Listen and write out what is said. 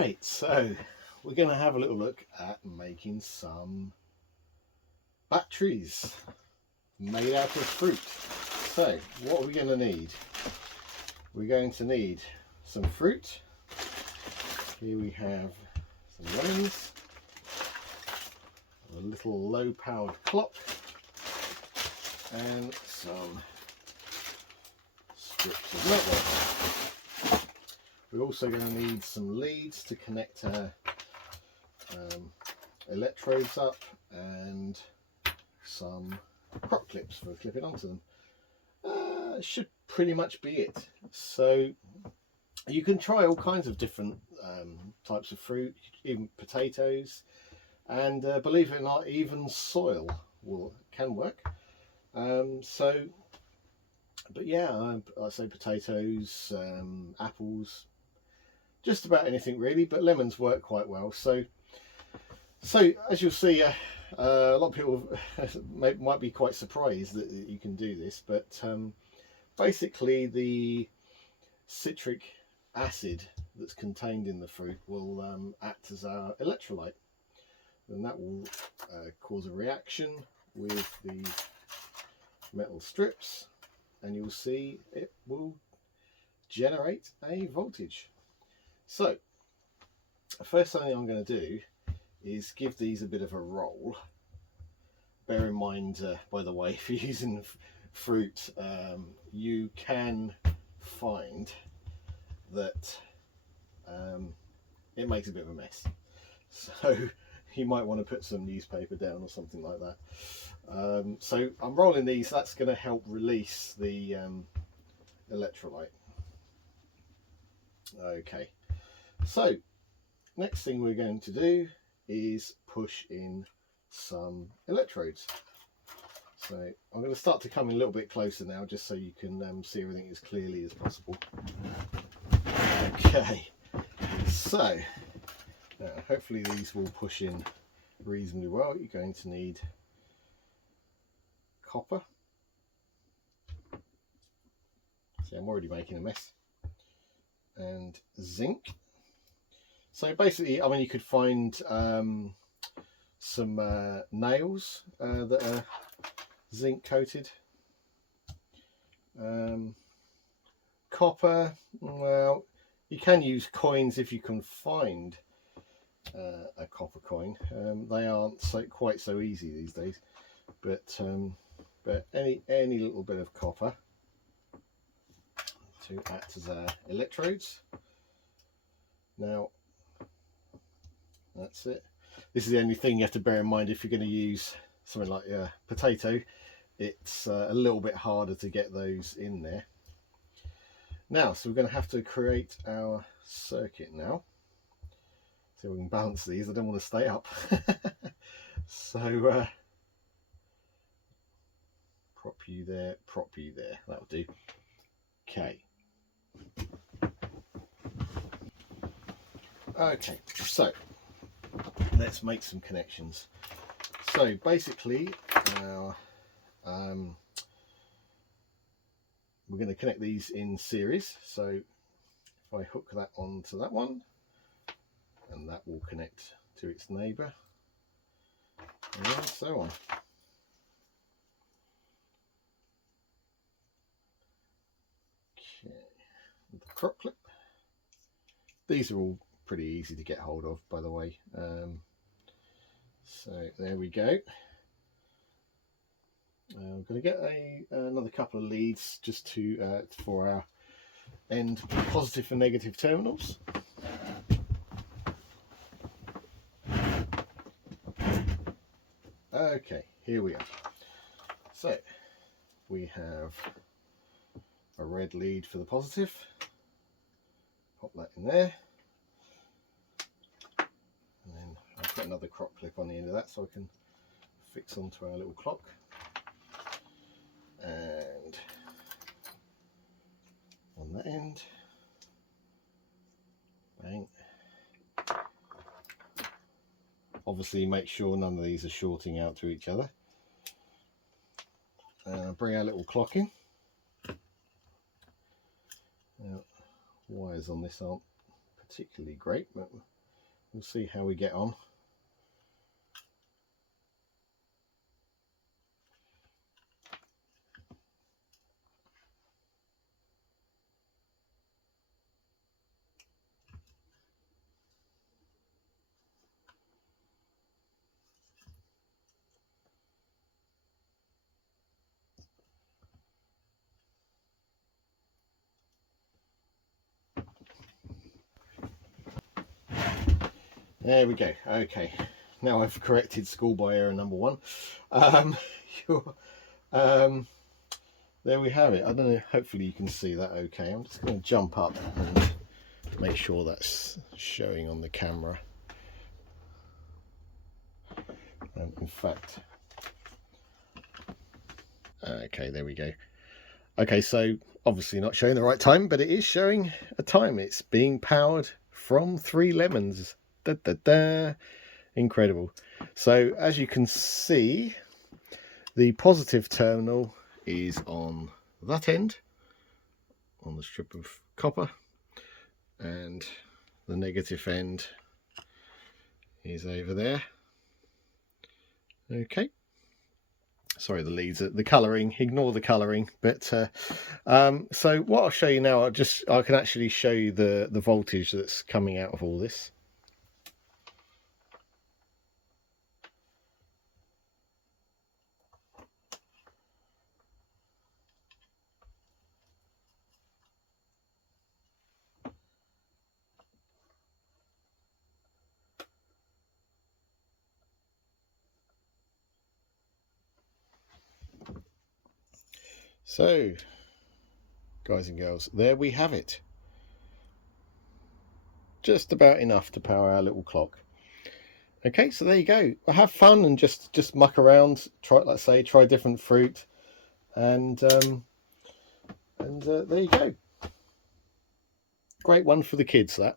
Right, so we're going to have a little look at making some batteries made out of fruit. So what are we going to need? We're going to need some fruit. Here we have some lemons, a little low powered clock, and some strips of metal. We're also going to need some leads to connect our electrodes up, and some crop clips for clipping onto them. Should pretty much be it. So you can try all kinds of different types of fruit, even potatoes, and believe it or not, even soil can work. But yeah, I say potatoes, apples, just about anything really, but lemons work quite well. So as you'll see, a lot of people might be quite surprised that you can do this, but basically the citric acid that's contained in the fruit will act as our electrolyte, and that will cause a reaction with the metal strips, and you'll see it will generate a voltage. So the first thing I'm going to do is give these a bit of a roll. Bear in mind, by the way, if you're using fruit, you can find that it makes a bit of a mess, so you might want to put some newspaper down or something like that. So I'm rolling these. That's going to help release the electrolyte. Okay, so next thing we're going to do is push in some electrodes. So I'm going to start to come in a little bit closer now, just so you can see everything as clearly as possible. Okay, so hopefully these will push in reasonably well. You're going to need copper. See, I'm already making a mess. And zinc. So basically, I mean, you could find some nails that are zinc coated. Copper, well, you can use coins if you can find a copper coin. They aren't quite so easy these days, but any little bit of copper to act as our electrodes. Now that's it. This is the only thing you have to bear in mind if you're going to use something like a potato. It's a little bit harder to get those in there. Now, so we're going to have to create our circuit now. See if we can balance these. I don't want to stay up. So prop you there, that'll do. Okay. Okay, so let's make some connections. So basically, we're going to connect these in series. So if I hook that onto that one, and that will connect to its neighbour, and so on. Okay, the crop clip. These are all pretty easy to get hold of, by the way. So there we go. I'm going to get another couple of leads just to for our end positive and negative terminals. Okay, here we are. So we have a red lead for the positive. Pop that in there. And then I've got another crop clip on the end of that so I can fix onto our little clock. And on that end, bang. Obviously make sure none of these are shorting out to each other. Bring our little clock in. Now, wires on this aren't particularly great, but we'll see how we get on. There we go. Okay, now I've corrected schoolboy error number 1. There we have it. I don't know, hopefully you can see that okay. I'm just going to jump up and make sure that's showing on the camera. In fact, okay, there we go. Okay, so obviously not showing the right time, but it is showing a time. It's being powered from 3 lemons. Da, da, da. Incredible. So as you can see, the positive terminal is on that end, on the strip of copper, and the negative end is over there. Okay, sorry, the leads, the colouring, ignore the colouring. But so what I'll show you now, I can actually show you the voltage that's coming out of all this. So, guys and girls, there we have it. Just about enough to power our little clock. Okay, so there you go. Have fun and just muck around. Try, like I say, try different fruit, and there you go. Great one for the kids, that.